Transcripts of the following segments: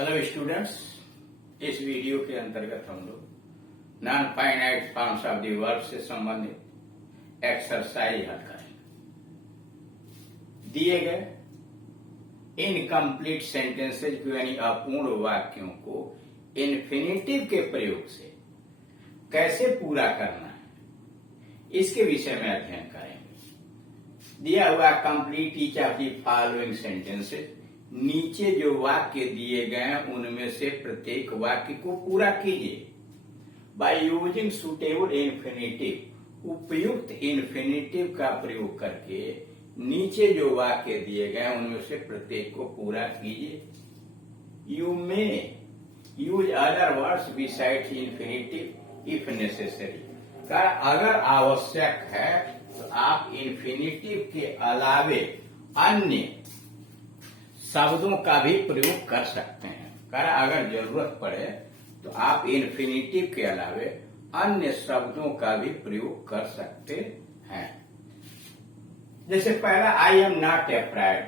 Hello students, इस video के अंतर्गत हम लोग non finite forms of the verb से संबंधित एक्सरसाइज हल करेंगे। दिए गए इनकम्प्लीट सेंटेंसेज को यानी अपूर्ण वाक्यों को इन्फिनिटिव के प्रयोग से कैसे पूरा करना है, इसके विषय में अध्ययन करेंगे। दिया हुआ complete each of the following sentences, नीचे जो वाक्य दिए गए हैं उनमें से प्रत्येक वाक्य को पूरा कीजिए बाय यूजिंग सुटेबल इन्फिनिटिव, उपयुक्त इन्फिनिटिव का प्रयोग करके नीचे जो वाक्य दिए गए हैं उनमें से प्रत्येक को पूरा कीजिए। You may use other words besides infinitive if necessary, अगर आवश्यक है तो आप इन्फिनिटिव के अलावे अन्य शब्दों का भी प्रयोग कर सकते हैं। अगर जरूरत पड़े तो आप इन्फिनिटिव के अलावे अन्य शब्दों का भी प्रयोग कर सकते हैं। जैसे पहला, आई एम नॉट अफ्राइड,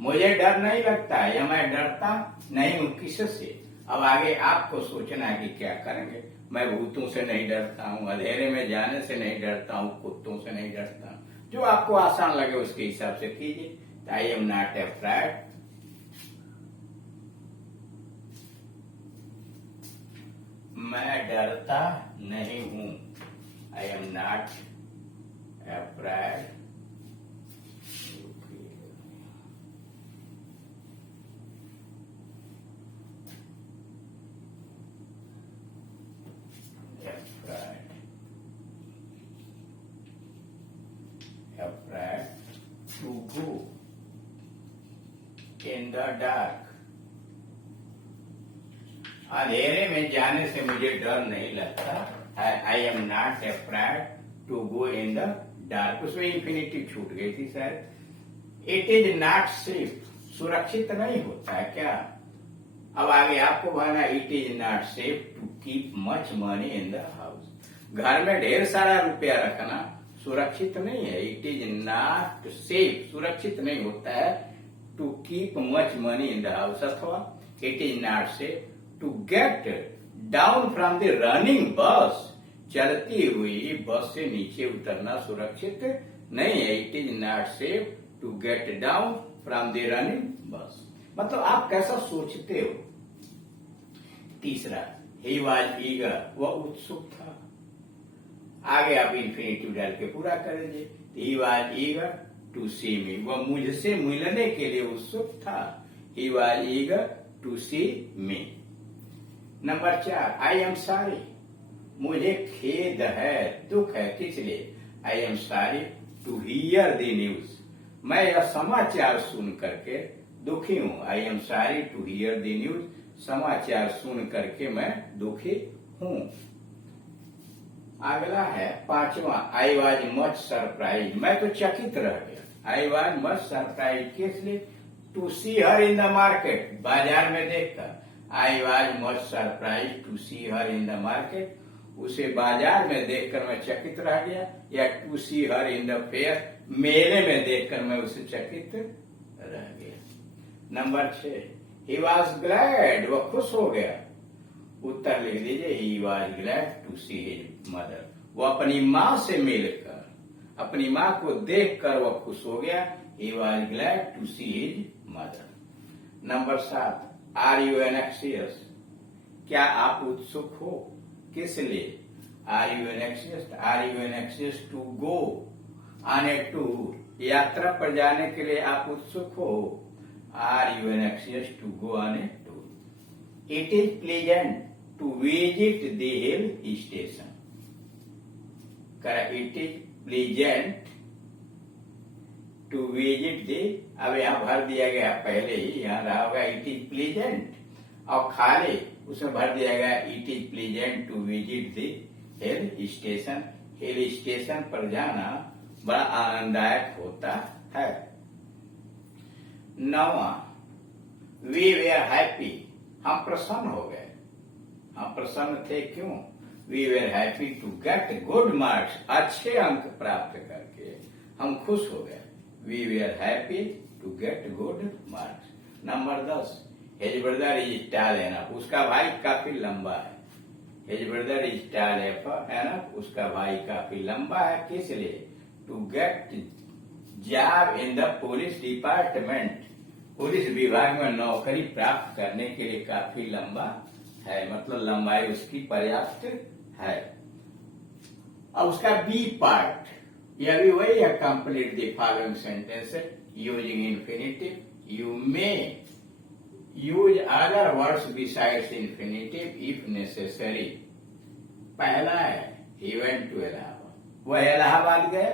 मुझे डर नहीं लगता है या मैं डरता नहीं हूं किससे। अब आगे आपको सोचना है कि क्या करेंगे। मैं भूतों से नहीं डरता हूं, अंधेरे में जाने से नहीं डरता हूं, कुत्तों से नहीं डरता हूं। जो आपको आसान लगे उसके हिसाब से कीजिए। आई एम नॉट अफ्राइड, मैं डरता नहीं हूं। I am not afraid, to go in the dark, अंधेरे में जाने से मुझे डर नहीं लगता। I am not afraid to go in the dark, उसमें इन्फिनिटिव छूट गई थी शायद। इट इज नॉट सेफ, सुरक्षित नहीं होता है क्या। अब आगे आपको कहना, it is not safe to keep much money in the house, घर में ढेर सारा रुपया रखना सुरक्षित नहीं है। इट इज नॉट सेफ, सुरक्षित नहीं होता है to keep much money in the house. अथवा it is not safe to get down from the running bus, चलती हुई बस से नीचे उतरना सुरक्षित नहीं है। It is not safe to get down from the running bus, मतलब आप कैसा सोचते हो। तीसरा, ही वॉज ईगर, वह उत्सुक था। आगे आप इन्फिनिटिव डाल के पूरा करेंगे। He was eager to see me, वह मुझसे मिलने के लिए उत्सुक था। He was eager to see me. Number 4, I am sorry, मुझे खेद है, दुख है। किस लिए। I am sorry to hear the news, मैं यह समाचार सुन करके दुखी हूं। I am sorry to hear the news, समाचार सुन करके मैं दुखी हूं। अगला है 5वां, आई वॉज मच सरप्राइज, मैं तो चकित रह गया। आई वॉज मच सरप्राइज, किस लिए। To see her in the market, बाजार में देखकर। I was much surprise to see her in the market, उसे बाजार में देखकर मैं चकित रह गया। या to see her in the fair, मेले में देखकर मैं उसे चकित रह गया। नंबर 6, ही वॉज ग्लैड, वह खुश हो गया। उत्तर लिख दीजिए, he was glad to see his mother, वो अपनी माँ से मिलकर, अपनी माँ को देखकर वह खुश हो गया। He was glad to see his mother. Number 7, are you anxious, क्या आप उत्सुक हो। किस लिए। Are you anxious, are you anxious to go on a tour, यात्रा पर जाने के लिए आप उत्सुक हो। Are you anxious to go on a tour. It is pleasant to visit the hill station, it is pleasant to visit the, अब यहां भर दिया गया पहले ही, यहां रहा होगा इट इज प्लेजेंट, और खाली उसमें भर दिया गया it is pleasant to visit the hill station. Hill station पर जाना बड़ा आनंददायक होता है। 9वां, वी वेयर हैप्पी, हम प्रसन्न हो गए। हम प्रसन्न थे क्यों। We were happy to get good marks, अच्छे अंक प्राप्त करके हम खुश हो गए। We were happy to get good marks. Number 10, his brother is tall enough, उसका भाई काफी लंबा है। His brother is tall enough, उसका भाई काफी लंबा है। किस लिए? To get job in the police department, police विभाग में नौकरी प्राप्त करने के लिए काफी लंबा है, मतलब लंबाई उसकी पर्याप्त है। अब उसका बी पार्ट, यह भी वही है, complete the following sentence using infinitive. You may use other words besides infinitive if necessary. पहला है ही वेंट टू इलाहाबाद, वह इलाहाबाद गए।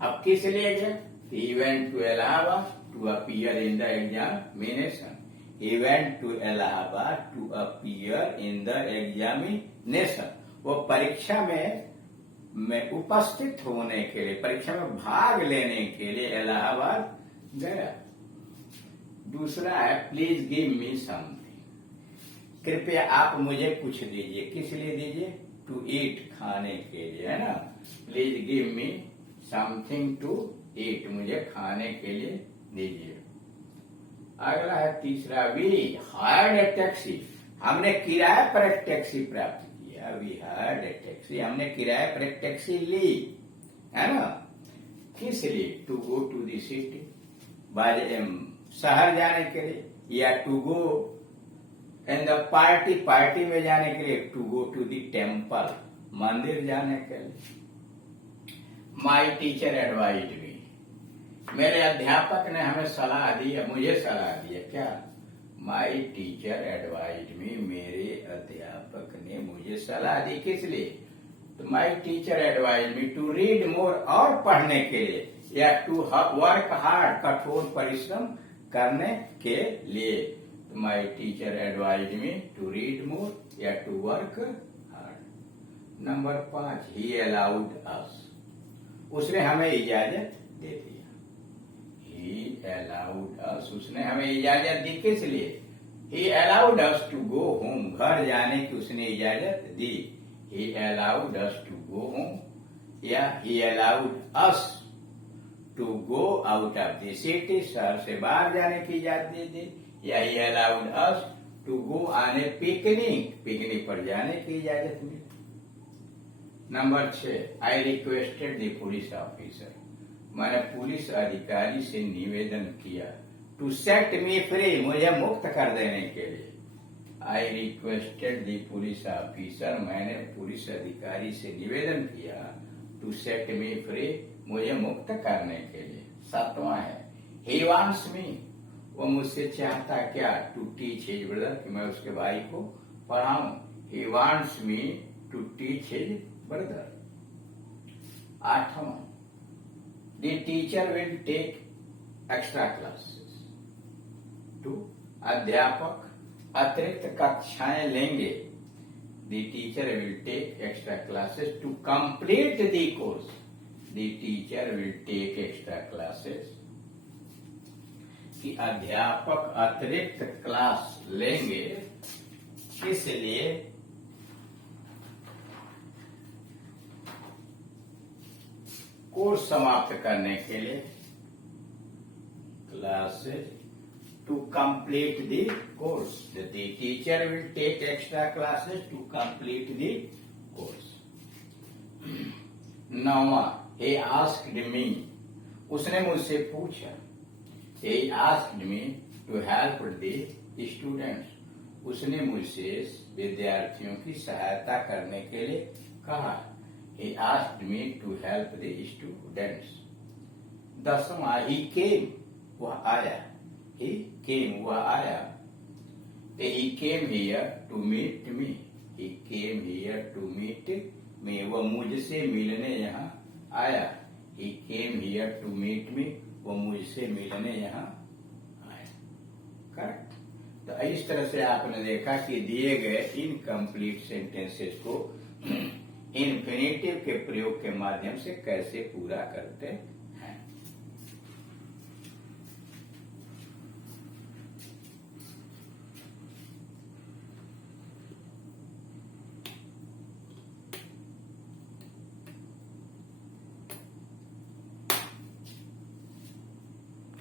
अब किस लिए गए? He went to Allahabad to appear in the examination. He went to Allahabad to appear in the examination, वो परीक्षा में उपस्थित होने के लिए, परीक्षा में भाग लेने के लिए इलाहाबाद गया। दूसरा है प्लीज गिव मी समथिंग, कृपया आप मुझे कुछ दीजिए। किस लिए दीजिए? टू ईट, खाने के लिए, है ना। Please give me something to eat, मुझे खाने के लिए दीजिए। अगला है तीसरा, वी हायर्ड ए टैक्सी, हमने किराए पर एक टैक्सी प्राप्त किया। वी हायर्ड ए टैक्सी, हमने किराए पर एक टैक्सी ली, है ना। किस लिए? To go to the city, शहर जाने के लिए, या to go in the party, party में जाने के लिए। To go to the temple, मंदिर जाने के लिए। माई टीचर एडवाइज मी, मेरे अध्यापक ने हमें सलाह दी है, मुझे सलाह दी है। क्या? माई टीचर एडवाइज मी, मेरे अध्यापक ने मुझे सलाह दी। किस लिए? तो my teacher advise me to read more, और पढ़ने के लिए, या टू वर्क हार्ड, कठोर परिश्रम करने के लिए। तो my teacher advise me to read more या to work hard. Number 5, he allowed us, उसने हमें इजाजत दे दिया। ही अलाउड अस, उसने हमें इजाजत दी। किस लिए? He allowed us to go home, घर जाने की उसने इजाजत दी। He allowed us to go home, या he allowed us to go out of the city, शहर से बाहर जाने की इजाजत दी। या he allowed us to go on a picnic, picnic पर जाने की इजाजत मिली। Number 6, I requested the police officer, मैंने पुलिस अधिकारी से निवेदन किया। टू सेट मी फ्री, मुझे मुक्त कर देने के लिए। आई रिक्वेस्टेड द पुलिस ऑफिसर, मैंने पुलिस अधिकारी से निवेदन किया। टू सेट मी फ्री, मुझे मुक्त करने के लिए। 7वां है ही वांट्स मी, वो मुझसे चाहता क्या? टू टीच हिज ब्रदर, कि मैं उसके भाई को पढ़ाऊं। He wants me to teach his brother. 8वां, the teacher will take extra classes, to अध्यापक अतिरिक्त कक्षाएं लेंगे। The teacher will take extra classes to complete the course. The teacher will take extra classes, कि अध्यापक अतिरिक्त क्लास लेंगे। किस लिए? कोर्स समाप्त करने के लिए। Classes to complete the course, the teacher will take extra classes to complete the course. 9वां, he asked me, उसने मुझसे पूछा। he asked me to help the students, उसने मुझसे विद्यार्थियों की सहायता करने के लिए कहा। he asked me to help the students। 10वां, he came, वह आया। he came, वह आया। he came here to meet me, he came here to meet me, वह मुझसे मिलने यहाँ आया। he came here to meet me, वो मुझसे मिलने यहाँ आया। करेक्ट। तो इस तरह से आपने देखा कि दिए गए इनकम्प्लीट सेंटेंसेस को इन्फिनेटिव के प्रयोग के माध्यम से कैसे पूरा करते